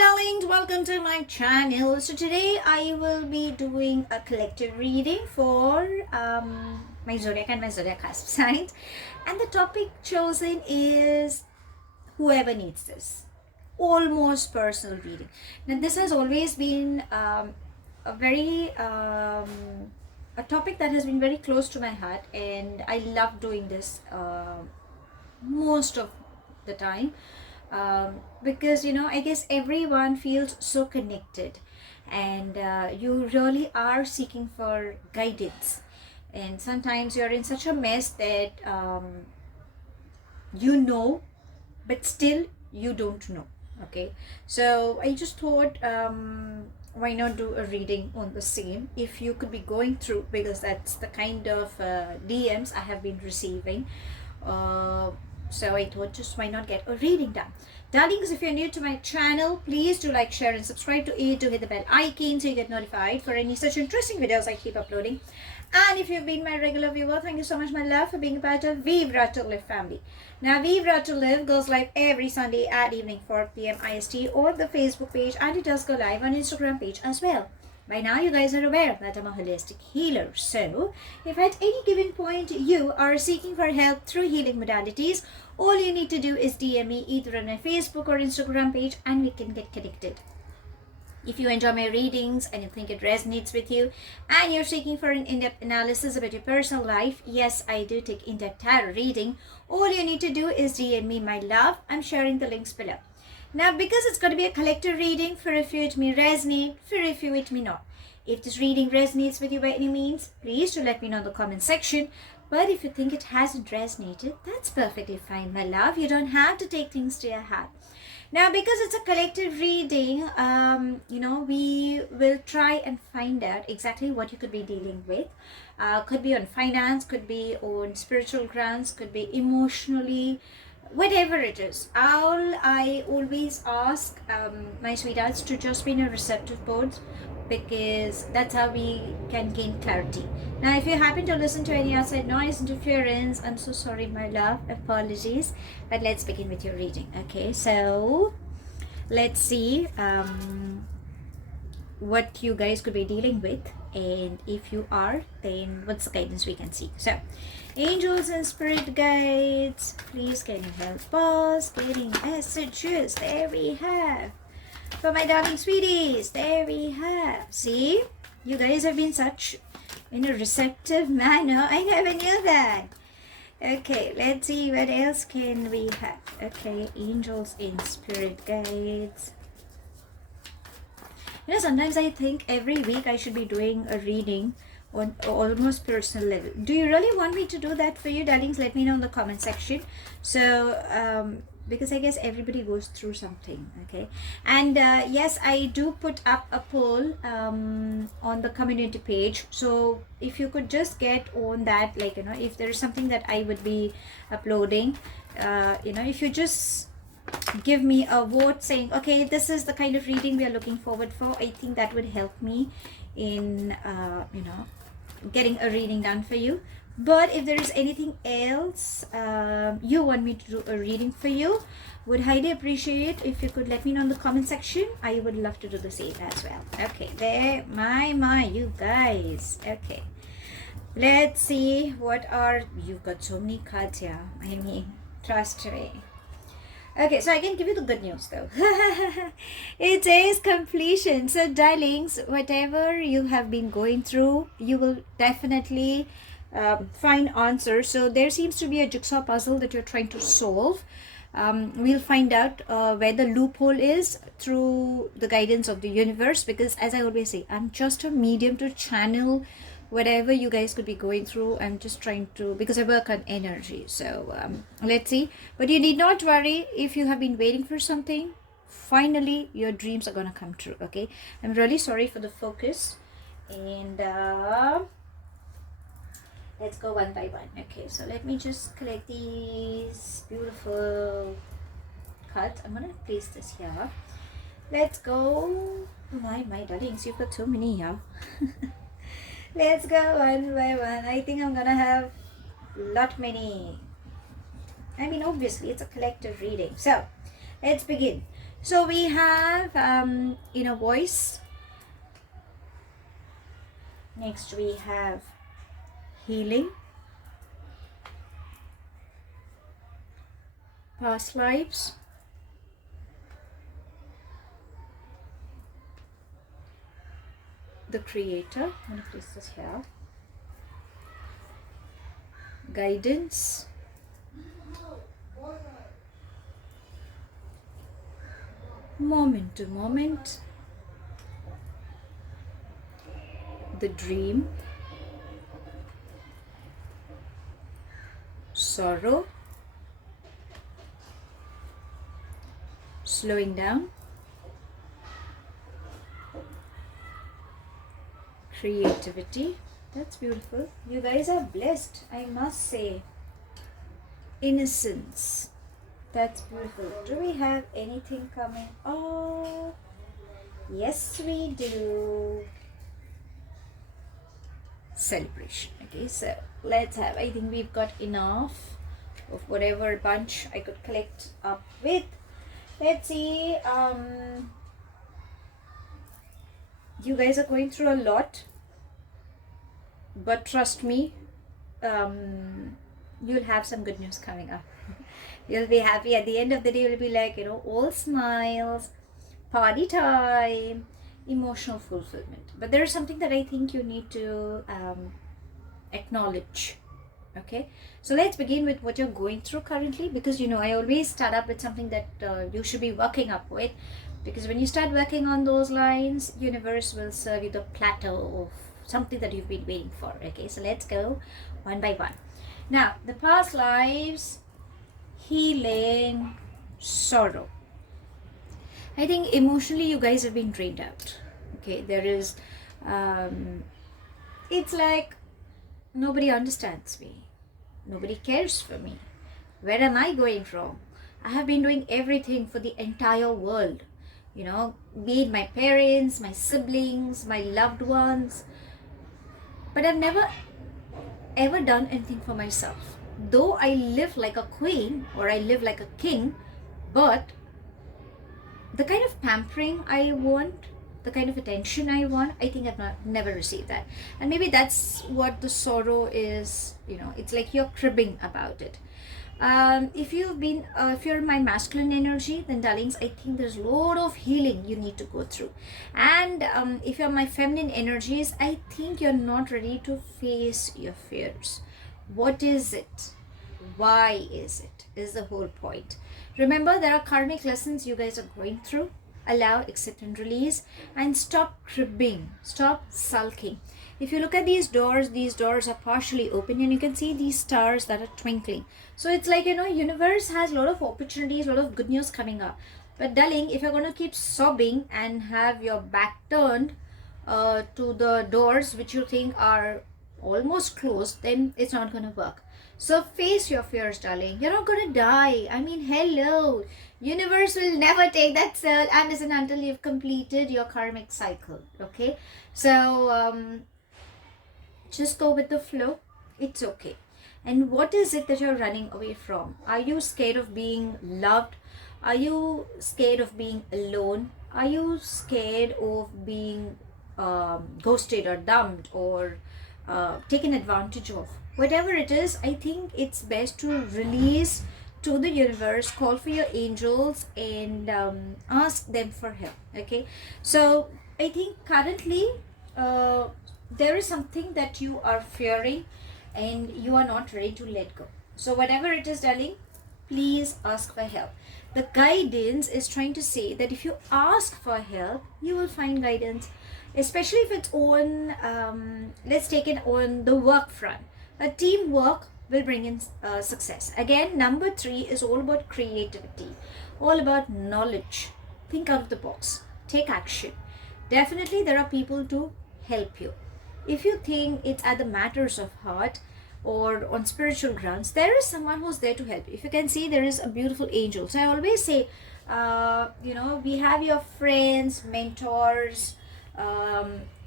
darlings, welcome to my channel. So today I will be doing a collective reading for my zodiac and my zodiac cusp sign, and the topic chosen is whoever needs this, almost personal reading. Now this has always been a very a topic that has been very close to my heart, and I love doing this most of the time. Because I guess everyone feels so connected, and you really are seeking for guidance, and sometimes you're in such a mess that but still you don't know. Okay, so I just thought, why not do a reading on the same, if you could be going through, because that's the kind of DMs I have been receiving. So I thought, just why not get a reading done. Darlings, if you're new to my channel, please do like, share and subscribe to it, to hit the bell icon so you get notified for any such interesting videos I keep uploading. And if you've been my regular viewer, thank you so much, my love, for being a part of Vivre to Live family. Now, Vivre to Live goes live every Sunday at evening 4 p.m. IST on the Facebook page, and it does go live on Instagram page as well. By now, you guys are aware that I'm a holistic healer. So, if at any given point you are seeking for help through healing modalities, all you need to do is DM me either on my Facebook or Instagram page, and we can get connected. If you enjoy my readings and you think it resonates with you, and you're seeking for an in-depth analysis about your personal life, yes, I do take in-depth tarot reading. All you need to do is DM me, my love. I'm sharing the links below. Now, because it's going to be a collective reading, for a few it may resonate, for a few it may not. If this reading resonates with you by any means, please do let me know in the comment section. But if you think it hasn't resonated, that's perfectly fine, my love. You don't have to take things to your heart. Now, because it's a collective reading, we will try and find out exactly what you could be dealing with. Could be on finance, could be on spiritual grounds, could be emotionally, whatever it is. I always ask my sweethearts to just be in a receptive mode, because that's how we can gain clarity. Now, if you happen to listen to any outside noise interference, I'm so sorry, my love, apologies. But let's begin with your reading. Okay, so let's see what you guys could be dealing with, and if you are, then what's the guidance we can see. So, angels and spirit guides, please can you help us getting messages? There we have. For my darling sweeties, there we have. See, you guys have been such in a receptive manner. I never knew that. Okay, let's see what else can we have. Okay, angels and spirit guides. Sometimes I think every week I should be doing a reading on almost personal level. Do you really want me to do that for you, darlings? Let me know in the comment section. So, because I guess everybody goes through something, okay? And yes, I do put up a poll on the community page. So if you could just get on that, if there is something that I would be uploading, if you just give me a vote saying, okay, this is the kind of reading we are looking forward for, I think that would help me in, getting a reading done for you. But if there is anything else you want me to do a reading for you, would highly appreciate if you could let me know in the comment section. I would love to do the same as well. Okay, there, my, you guys. Okay, let's see what are, you've got so many cards here. I mean, trust me. Okay, so I can give you the good news though. It says completion. So darlings, whatever you have been going through, you will definitely find answers. So there seems to be a jigsaw puzzle that you're trying to solve. We'll find out where the loophole is through the guidance of the universe, because as I always say, I'm just a medium to channel whatever you guys could be going through. I'm just trying to, because I work on energy. So let's see. But you need not worry if you have been waiting for something. Finally, your dreams are gonna come true. Okay, I'm really sorry for the focus, and let's go one by one. Okay, so let me just collect these beautiful cards. I'm gonna place this here. Let's go. My darlings, you've got so many here. Let's go one by one. I think I'm gonna have lot many. I mean, obviously it's a collective reading. So let's begin. So we have inner voice. Next we have healing, past lives, the creator. I'm going to place this here. Guidance, moment to moment, the dream, sorrow, slowing down, creativity. That's beautiful. You guys are blessed, I must say. Innocence. That's beautiful. Do we have anything coming? Oh, yes we do. Celebration. Okay, so let's have, I think we've got enough of whatever bunch I could collect up with. Let's see. You guys are going through a lot, but trust me, you'll have some good news coming up. You'll be happy at the end of the day. You'll be like, all smiles, party time, emotional fulfillment. But there is something that I think you need to acknowledge. Okay, so let's begin with what you're going through currently, because I always start up with something that you should be working up with, because when you start working on those lines, universe will serve you the platter of something that you've been waiting for. Okay, so let's go one by one. Now, the past lives, healing, sorrow. I think emotionally you guys have been drained out. Okay, there is it's like nobody understands me, nobody cares for me. Where am I going from? I have been doing everything for the entire world, be it my parents, my siblings, my loved ones, but I've never ever done anything for myself. Though I live like a queen or I live like a king, but the kind of pampering I want, the kind of attention I want, I think I've never received that. And maybe that's what the sorrow is. It's like you're cribbing about it. If you're my masculine energy, then darlings, I think there's a lot of healing you need to go through. And if you're my feminine energies, I think you're not ready to face your fears. What is it? Why is it? Is the whole point. Remember, there are karmic lessons you guys are going through. Allow, accept and release, and stop cribbing, stop sulking. If you look at these doors are partially open, and you can see these stars that are twinkling. So it's like, universe has a lot of opportunities, a lot of good news coming up. But darling, if you're going to keep sobbing and have your back turned to the doors which you think are almost closed, then it's not going to work. So face your fears, darling. You're not going to die. I mean, hello. Universe will never take that soul until you've completed your karmic cycle. Okay? So, just go with the flow. It's okay. And what is it that you're running away from? Are you scared of being loved? Are you scared of being alone? Are you scared of being ghosted or dumped or taken advantage of? Whatever it is, I think it's best to release to the universe, call for your angels, and ask them for help. Okay, so I think currently there is something that you are fearing and you are not ready to let go. So whatever it is, darling, please ask for help. The guidance is trying to say that if you ask for help, you will find guidance, especially if it's on let's take it on the work front. A teamwork will bring in success. Again, number 3 is all about creativity, all about knowledge. Think out of the box, take action. Definitely there are people to help you. If you think it's at the matters of heart or on spiritual grounds, there is someone who's there to help. If you can see, there is a beautiful angel. So I always say, we have your friends, mentors,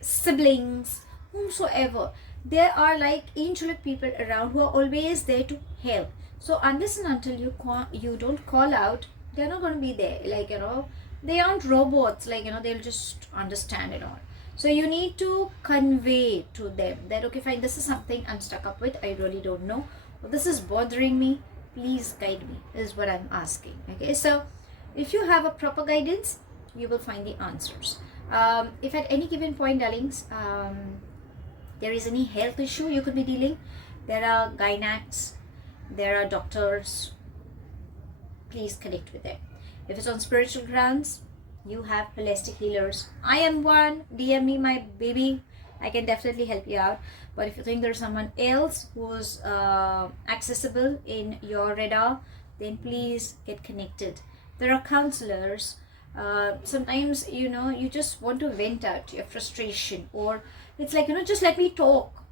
siblings, whomsoever. There are like angelic people around who are always there to help. So unless and until you don't call out, they're not going to be there. Like, they aren't robots, like, they'll just understand it all. So you need to convey to them that, okay, fine, this is something I'm stuck up with, I really don't know, or this is bothering me, please guide me, is what I'm asking. Okay, so if you have a proper guidance, you will find the answers. If at any given point, darlings, there is any health issue you could be dealing, there are gynacs, there are doctors, please connect with them. If it's on spiritual grounds, you have holistic healers. I am one. DM me, my baby. I can definitely help you out. But if you think there's someone else who's accessible in your radar, then please get connected. There are counselors. Sometimes, you just want to vent out your frustration, or it's like, just let me talk.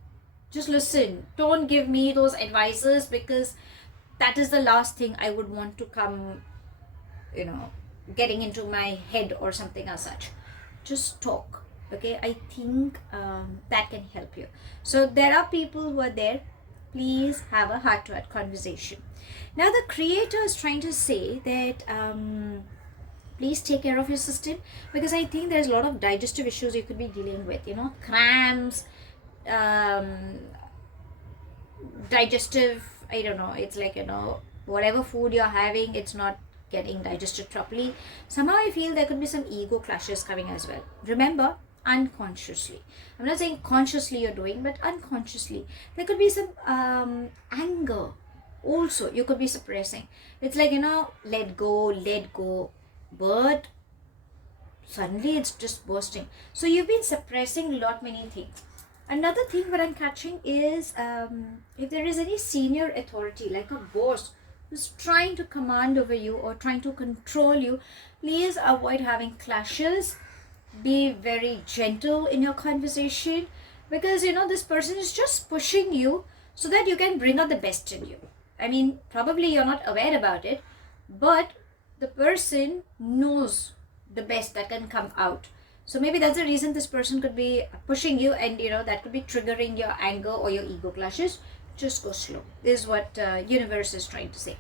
Just listen. Don't give me those advices, because that is the last thing I would want to come, getting into my head or something as such. Just talk. Okay, I think that can help you. So there are people who are there. Please have a heart-to-heart conversation. Now the creator is trying to say that please take care of your system, because I think there's a lot of digestive issues you could be dealing with, cramps, digestive, I don't know, it's like, whatever food you're having, it's not getting digested properly. Somehow I feel there could be some ego clashes coming as well. Remember, unconsciously, I'm not saying consciously you're doing, but unconsciously there could be some anger also you could be suppressing. It's like, let go, but suddenly it's just bursting. So you've been suppressing many things. Another thing what I'm catching is if there is any senior authority, like a boss who's trying to command over you or trying to control you, please avoid having clashes. Be very gentle in your conversation, because this person is just pushing you so that you can bring out the best in you. I mean, probably you're not aware about it, but the person knows the best that can come out. So maybe that's the reason this person could be pushing you, and that could be triggering your anger or your ego clashes. Just go slow, is what universe is trying to say.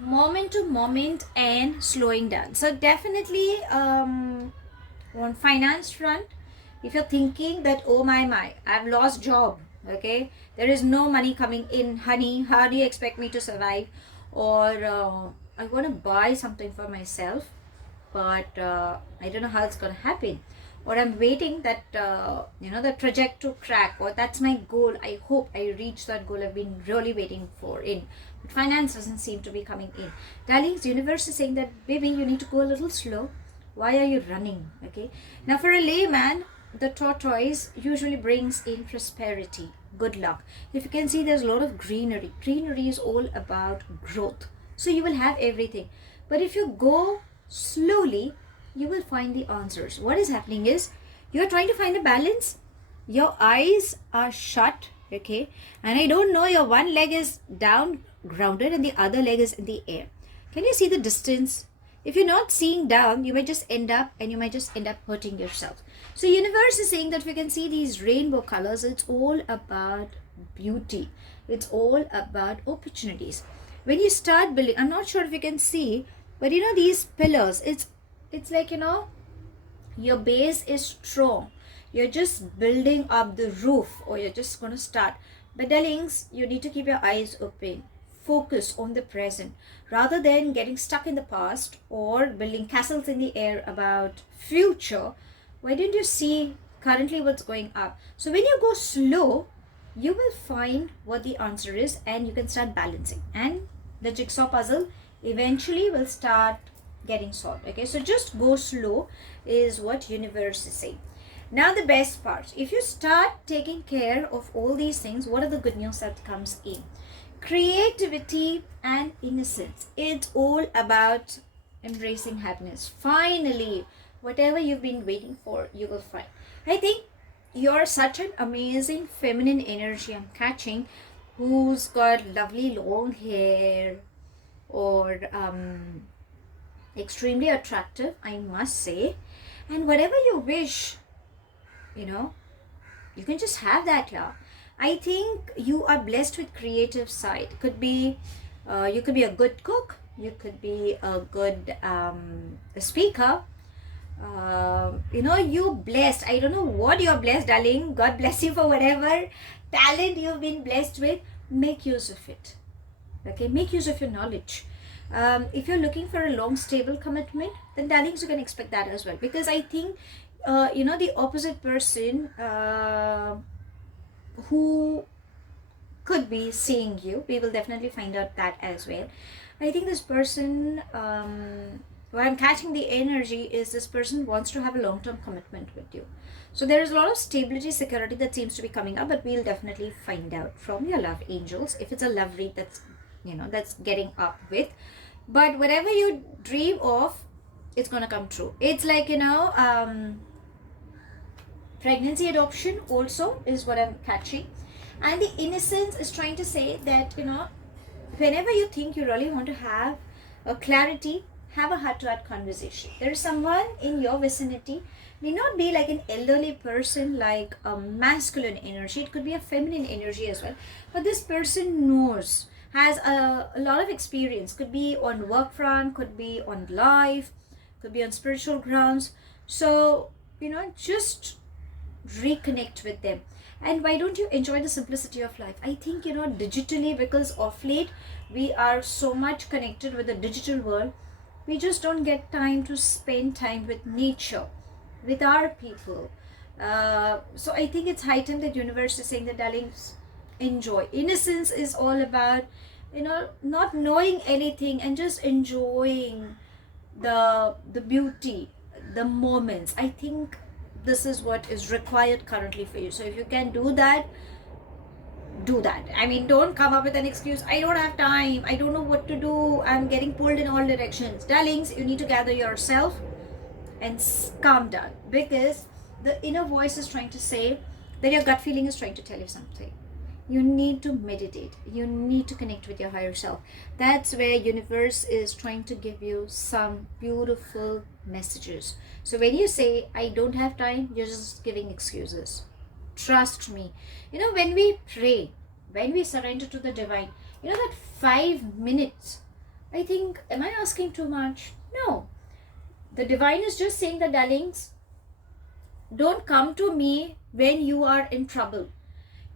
Moment to moment and slowing down. So definitely on finance front, if you're thinking that, oh my, I've lost job, okay, there is no money coming in, honey, how do you expect me to survive? Or I want to buy something for myself, but I don't know how it's going to happen, or I'm waiting that the project to crack, or that's my goal, I hope I reach that goal I've been really waiting for in, but finance doesn't seem to be coming in. Darlings, universe is saying that, baby, you need to go a little slow. Why are you running? Okay, now for a layman, the tortoise usually brings in prosperity, good luck. If you can see, there's a lot of greenery. Greenery is all about growth, so you will have everything. But if you go slowly, you will find the answers. What is happening is, you're trying to find a balance, your eyes are shut, okay, and I don't know, your one leg is down grounded and the other leg is in the air. Can you see the distance? If you're not seeing down, you might just end up hurting yourself. So universe is saying that we can see these rainbow colors. It's all about beauty, it's all about opportunities. When you start building, I'm not sure if you can see, but these pillars, it's like, your base is strong, you're just building up the roof, or you're just going to start. But darlings, you need to keep your eyes open, focus on the present, rather than getting stuck in the past or building castles in the air about future. Why don't you see currently what's going up? So when you go slow, you will find what the answer is, and you can start balancing, and the jigsaw puzzle eventually will start getting solved. Okay, so just go slow is what universe is saying. Now the best part, if you start taking care of all these things, what are the good news that comes in? Creativity and innocence. It's all about embracing happiness. Finally, whatever you've been waiting for, you will find. I think you're such an amazing feminine energy I'm catching, who's got lovely long hair, or extremely attractive, I must say, and whatever you wish, you can just have that here. I think you are blessed with creative side. Could be You could be a good cook, you could be a good speaker. You're blessed. I don't know what you're blessed, darling. God bless you for whatever talent you've been blessed with. Make use of it. Okay, make use of your knowledge. If you're looking for a long, stable commitment, then darlings, you can expect that as well. Because I think, the opposite person who could be seeing you, we will definitely find out that as well. I think this person, where I'm catching the energy is this person wants to have a long-term commitment with you. So there is a lot of stability, security that seems to be coming up, but we'll definitely find out from your love angels if it's a love read that's getting up with. But whatever you dream of, it's gonna come true. It's like, pregnancy, adoption also is what I'm catching. And the innocence is trying to say that, whenever you think you really want to have a clarity, have a heart-to-heart conversation. There is someone in your vicinity, may not be like an elderly person, like a masculine energy. It could be a feminine energy as well. But this person knows, has a lot of experience. Could be on work front, could be on life, could be on spiritual grounds. So, just reconnect with them. And why don't you enjoy the simplicity of life? I think, digitally, because of late we are so much connected with the digital world, we just don't get time to spend time with nature, with our people. So I think it's high time that universe is saying that, darlings, enjoy. Innocence is all about, not knowing anything and just enjoying the beauty, the moments. I think this is what is required currently for you. So if you can do that, do that. I mean, don't come up with an excuse. I don't have time, I don't know what to do, I'm getting pulled in all directions. Darlings, you need to gather yourself and calm down, because the inner voice is trying to say that your gut feeling is trying to tell you something. You need to meditate, you need to connect with your higher self. That's where universe is trying to give you some beautiful messages. So when you say I don't have time, you're just giving excuses. Trust me, when we pray, when we surrender to the divine, that 5 minutes, I think, am I asking too much? No, the divine is just saying that, darlings, don't come to me when you are in trouble.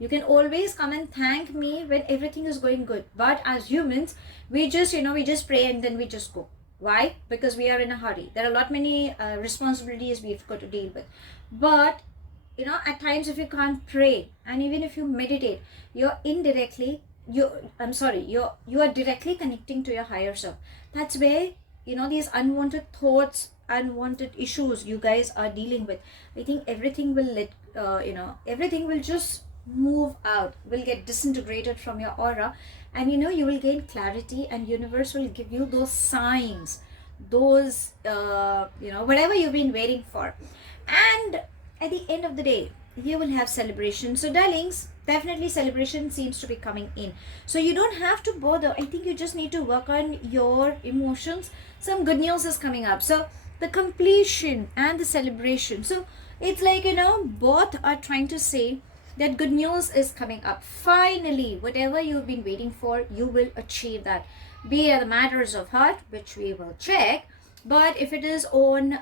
You can always come and thank me when everything is going good. But as humans, we just, we just pray and then we just go. Why? Because we are in a hurry. There are a lot many responsibilities we've got to deal with. But, at times if you can't pray and even if you meditate, you are directly connecting to your higher self. That's where, these unwanted thoughts, unwanted issues you guys are dealing with, I think everything will everything will just move out, will get disintegrated from your aura, and you will gain clarity, and universe will give you those signs, those whatever you've been waiting for. And at the end of the day, you will have celebration. So darlings, definitely celebration seems to be coming in. So you don't have to bother. I think you just need to work on your emotions. Some good news is coming up. So the completion and the celebration. So it's like, both are trying to say that good news is coming up. Finally, whatever you've been waiting for, you will achieve that. Be it the matters of heart, which we will check. But if it is on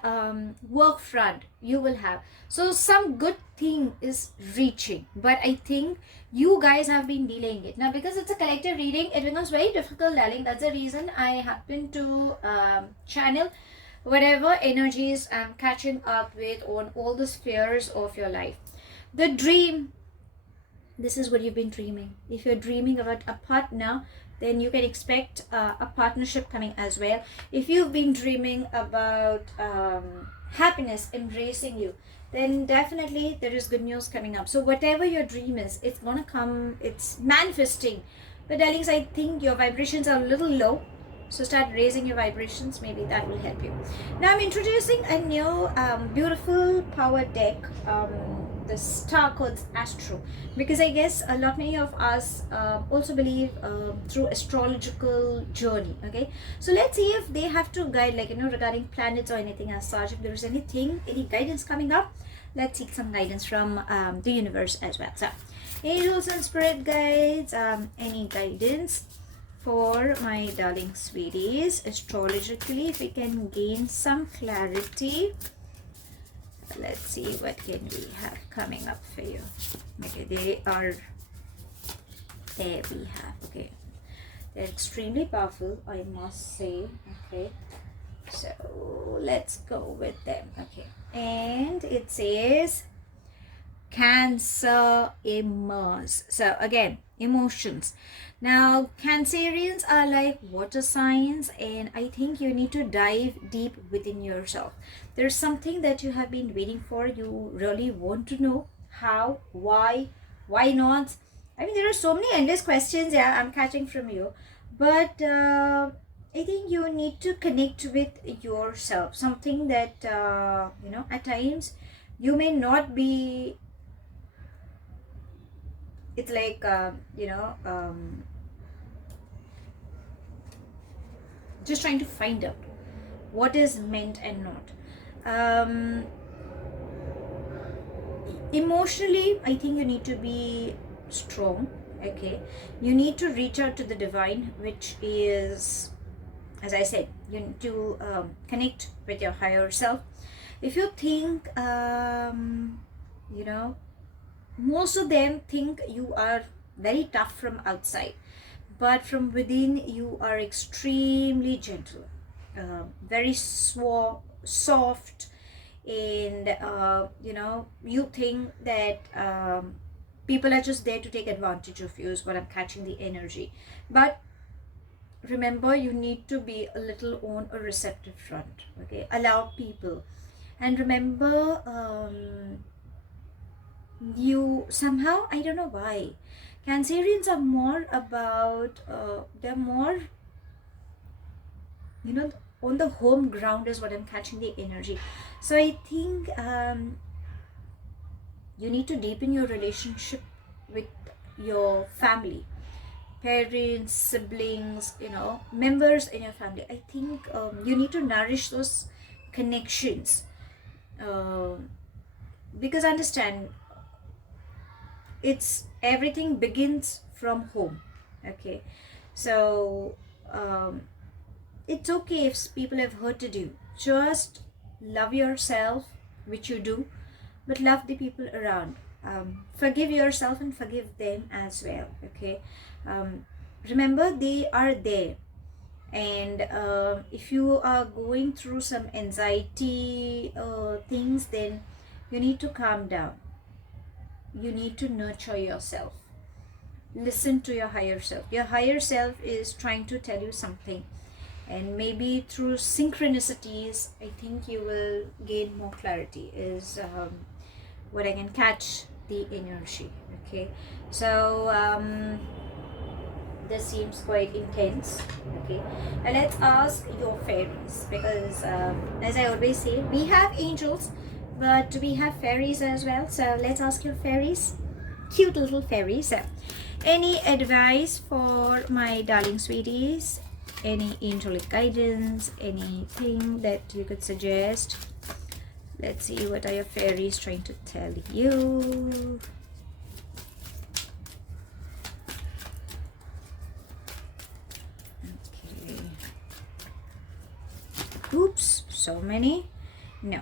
work front, you will have. So some good thing is reaching. But I think you guys have been delaying it. Now, because it's a collective reading, it becomes very difficult, darling. That's the reason I happen to channel whatever energies I'm catching up with on all the spheres of your life. The dream, this is what you've been dreaming. If you're dreaming about a partner, then you can expect a partnership coming as well. If you've been dreaming about happiness embracing you, then definitely there is good news coming up. So whatever your dream is, it's gonna come, it's manifesting. But darlings, I think your vibrations are a little low. So start raising your vibrations, maybe that will help you. Now I'm introducing a new beautiful power deck, the star codes Astro, because I guess a lot many of us also believe through astrological journey. Okay, so let's see if they have to guide, like regarding planets or anything as such. If there is anything, any guidance coming up, let's seek some guidance from the universe as well. So angels and spirit guides, any guidance for my darling sweeties, astrologically, if we can gain some clarity. Let's see what can we have coming up for you. Okay, there we have. Okay, they're extremely powerful, I must say. Okay, so let's go with them. Okay, and it says Cancer immerse. So again, emotions. Now Cancerians are like water signs, and I think you need to dive deep within yourself. There's something that you have been waiting for. You really want to know how, why not. I mean, there are so many endless questions, yeah, I'm catching from you, but I think you need to connect with yourself. Something that at times you may not be. It's like just trying to find out what is meant and not. Emotionally, I think you need to be strong. Okay, you need to reach out to the divine, which is, as I said, you need to connect with your higher self. If you think most of them think you are very tough from outside, but from within you are extremely gentle, very soft, and you think that people are just there to take advantage of you, is what I'm catching the energy. But remember, you need to be a little on a receptive front. Okay, allow people, and remember, you somehow, I don't know why, Cancerians are more about they're more on the home ground, is what I'm catching the energy. So I think you need to deepen your relationship with your family, parents, siblings, members in your family. I think you need to nourish those connections, because understand, it's everything begins from home. Okay, so it's okay if people have hurted you. Just love yourself, which you do, but love the people around. Forgive yourself and forgive them as well. Okay, remember, they are there. And if you are going through some anxiety things, then you need to calm down. You need to nurture yourself. Listen to your higher self. Your higher self is trying to tell you something, and maybe through synchronicities, I think you will gain more clarity, is what I can catch the energy. Okay, so this seems quite intense. Okay, now let's ask your fairies, because as I always say, we have angels, but we have fairies as well. So let's ask your fairies, cute little fairies. So, any advice for my darling sweeties? Any angelic guidance? Anything that you could suggest? Let's see, what are your fairies trying to tell you? Okay. Oops, so many. No,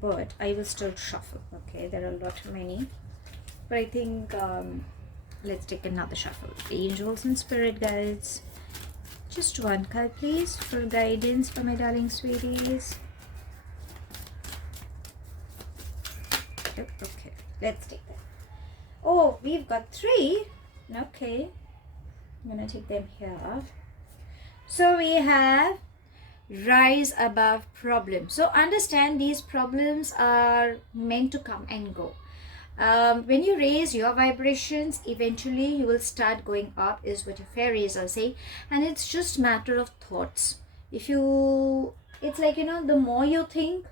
but I will still shuffle. Okay, there are a lot many, but I think let's take another shuffle. Angels and spirit guides, just one card please for guidance for my darling sweeties. Okay, let's take that. Oh, we've got 3. Okay, I'm gonna take them here. So we have rise above problems. So understand, these problems are meant to come and go. When you raise your vibrations, eventually you will start going up, is what your fairies are saying. And it's just matter of thoughts. It's like, the more you think,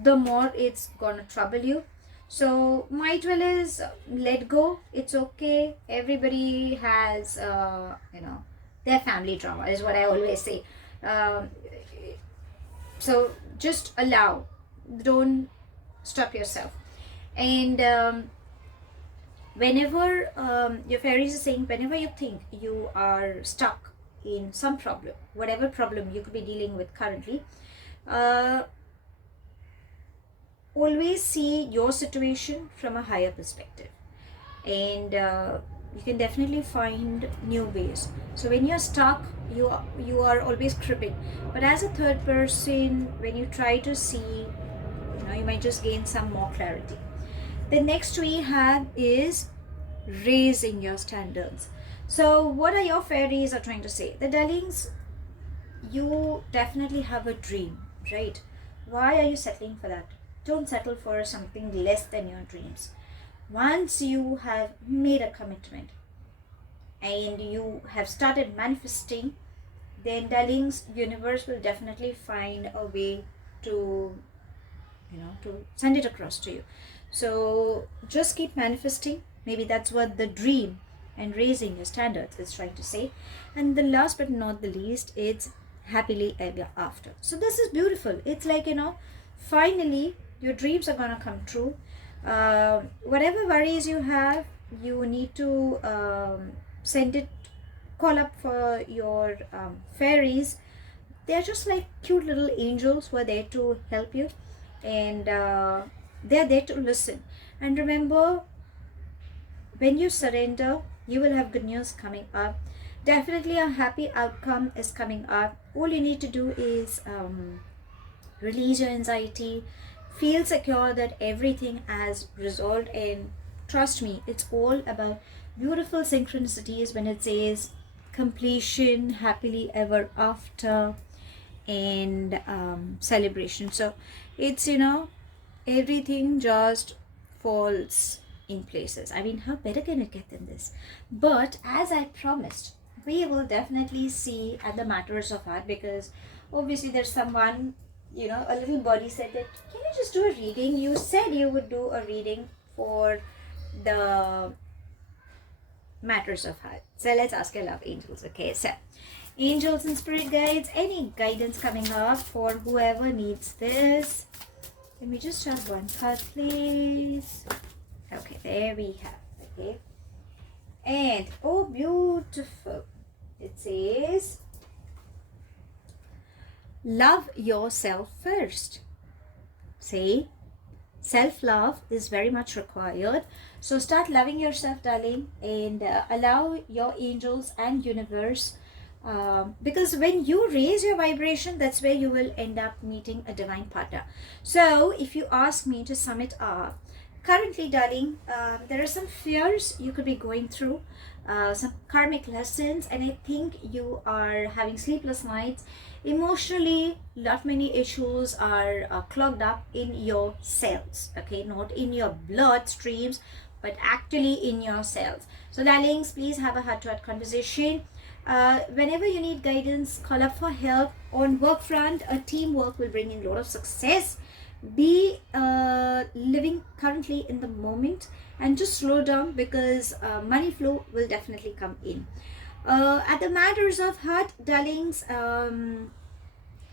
the more it's gonna trouble you. So might well is let go. It's okay. Everybody has their family drama, is what I always say. So just allow, don't stop yourself. And whenever your fairies are saying, whenever you think you are stuck in some problem, whatever problem you could be dealing with currently. uh, Always see your situation from a higher perspective, and you can definitely find new ways. So when you're stuck, you are always cribbing, but as a third person, when you try to see, you might just gain some more clarity. The next we have is raising your standards. So what are your fairies are trying to say? The darlings, you definitely have a dream, right? Why are you settling for that? Don't settle for something less than your dreams. Once you have made a commitment and you have started manifesting, then darlings, universe will definitely find a way to to send it across to you. So just keep manifesting. Maybe that's what the dream and raising your standards is trying to say. And the last but not the least, it's happily ever after. So this is beautiful. It's like, finally your dreams are gonna come true. Whatever worries you have, you need to send it, call up for your fairies. They're just like cute little angels who are there to help you, and they're there to listen. And remember, when you surrender, you will have good news coming up. Definitely a happy outcome is coming up. All you need to do is release your anxiety, feel secure that everything has resolved, and trust me, it's all about beautiful synchronicities when it says completion, happily ever after, and celebration. So it's, everything just falls in places. I mean, how better can it get than this? But as I promised, we will definitely see at the matters of art, because obviously there's someone, a little body said that, can you just do a reading? You said you would do a reading for the matters of heart. So let's ask your love angels. Okay, so angels and spirit guides, any guidance coming up for whoever needs this? Let me just have one card, please. Okay, there we have. Okay, and oh, beautiful. It says, love yourself first. Say, self-love is very much required. So start loving yourself, darling, and allow your angels and universe, because when you raise your vibration, that's where you will end up meeting a divine partner. So if you ask me to sum it up, currently, darling, there are some fears you could be going through, some karmic lessons, and I think you are having sleepless nights. Emotionally, lot many issues are clogged up in your cells, okay, not in your blood streams, but actually in your cells. So darlings, please have a heart-to-heart conversation. Whenever you need guidance, call up for help. On work front, a teamwork will bring in a lot of success. Be living currently in the moment and just slow down, because money flow will definitely come in. At the matters of heart, darlings,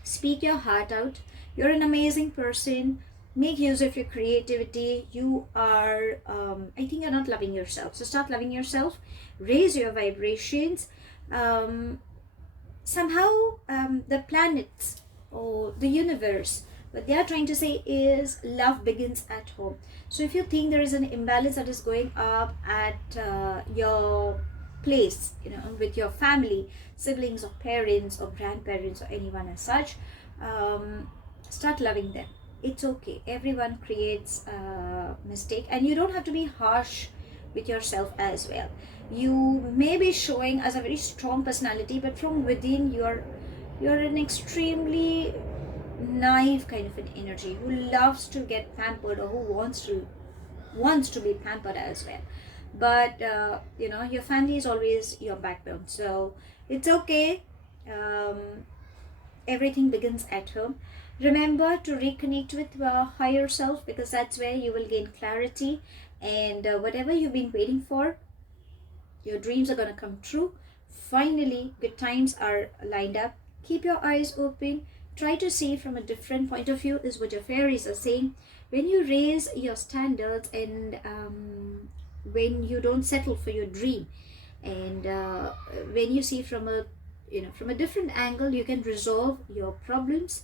speak your heart out. You're an amazing person. Make use of your creativity. You are, I think you're not loving yourself. So start loving yourself. Raise your vibrations. Somehow, the planets or the universe, what they are trying to say is love begins at home. So if you think there is an imbalance that is going up at your place, with your family, siblings or parents or grandparents or anyone as such, start loving them. It's okay. Everyone creates a mistake, and you don't have to be harsh with yourself as well. You may be showing as a very strong personality, but from within you're an extremely naive kind of an energy who loves to get pampered, or who wants to be pampered as well. But your family is always your backbone, so it's okay. Everything begins at home. Remember to reconnect with your higher self, because that's where you will gain clarity, and whatever you've been waiting for, your dreams are going to come true. Finally, good times are lined up. Keep your eyes open. Try to see from a different point of view, is what your fairies are saying. When you raise your standards, and when you don't settle for your dream, and when you see from a from a different angle, you can resolve your problems,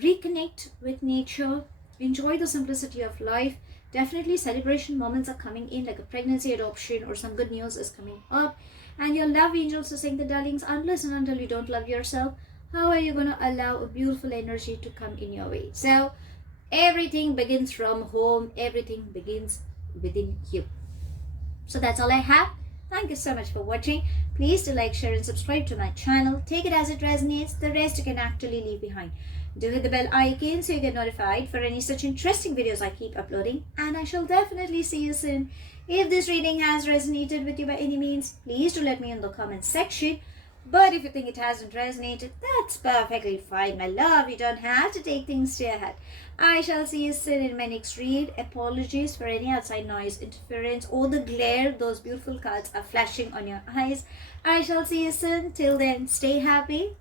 reconnect with nature, enjoy the simplicity of life. Definitely celebration moments are coming in, like a pregnancy, adoption, or some good news is coming up. And your love angels are saying, the darlings, unless and until you don't love yourself, how are you going to allow a beautiful energy to come in your way? So everything begins from home, everything begins within you. So that's all I have. Thank you so much for watching. Please do like, share, and subscribe to my channel. Take it as it resonates. The rest you can actually leave behind. Do hit the bell icon so you get notified for any such interesting videos I keep uploading. And I shall definitely see you soon. If this reading has resonated with you by any means, please do let me know in the comment section. But if you think it hasn't resonated, that's perfectly fine, my love. You don't have to take things to your head. I shall see you soon in my next read. Apologies for any outside noise, interference, or the glare those beautiful cards are flashing on your eyes. I shall see you soon. Till then, stay happy,